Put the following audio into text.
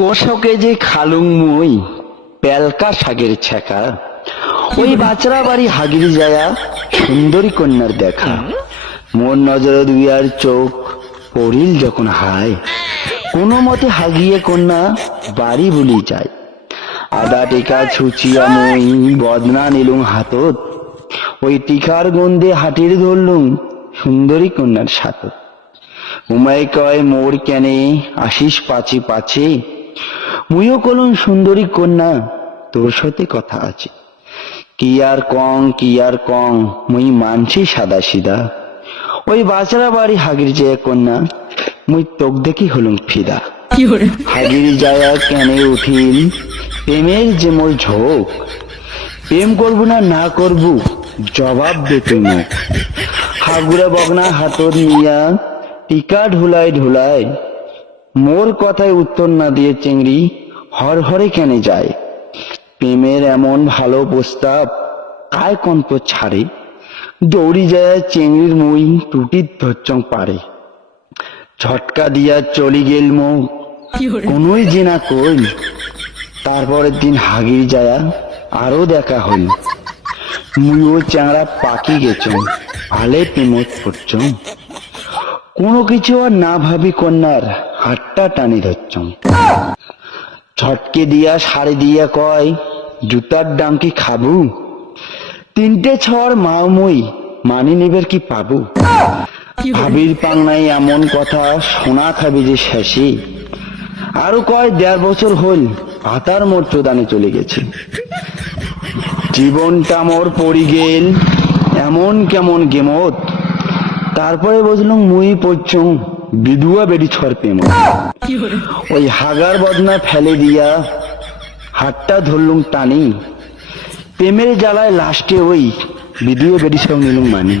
কোষকে যে খালুং মুই পেলকা শাকের ছেকা। ওই বাচরা বাড়ি হাগির যায়া সুন্দরী কন্যার দেখা। মোর নজরে দুই আর চোখ পড়িল যখন হায়। কোনো মতে হাগিয়ে কন্যা বাড়ি বলি যায়। আদা টিকা ছুচিয়া মই বদনা নিলুম হাতত। ওই টিকার গন্ধে হাটির ধরলুম সুন্দরী কন্যার সাথত উমাই কয়, মোর কেনে আসিস পাচি পাছে মুইও কলুন সুন্দরী কন্যা তোর সাথে কথা আছে। কি আর কং কি আর কং মুই মানছি সাদা সিদা। ওই বাছরা বাড়ি হাগির যে কন্যা মুই তোক দেখি হলুম ফিদা। হাগির যায়া কেনে উঠিল প্রেমের যে মোর ঝোঁক। প্রেম করব না না করব জবাব দে তুমি হাগুরা বগনা হাতর নিয়া টিকা ঢুলাই ঢুলাই মোর কথায় উত্তর না দিয়ে চেংড়ি হর হরে কেনে যায়। প্রেমের এমন ভালো প্রস্তাব কায় কন্ত ছাড়ে? দৌড়ি যায় চেংড়ির মই টুটির ধরচং পারে ঝটকা দিয়া চলি গেল মো। কোনোই যে না কই। তারপরের দিন হাগির যায়া আরও দেখা হল মুইও চাংড়া পাকি গেছ ভালে প্রেমত করছ। কোনো কিছু আর না ভাবি কন্যার হাতটা টানি ধরছ। ছটকে দিয়া শাড়ি দিয়া কয় জুতার দাম কি খাবু? তিনটে ছর মাও মই মানি নিবের কি পাবু? ভাবির পাংনাই এমন কথা শোনা খাবি যে শেষে। আরও কয় দেড় বছর হল মোর প্রদানে চলে গেছে। জীবনটা মোর পড়ি গেল এমন কেমন গেমত? তারপরে বুঝলুম মুই পড়ছুম বিধুয়া বেডি ছর পেম ওই হাগার বদনা ফেলে দিয়া হাতটা ধরলুম টানি। প্রেমের জ্বালায় লাস্টে ওই বিধুয়া বেডি সব নিলুম মানি।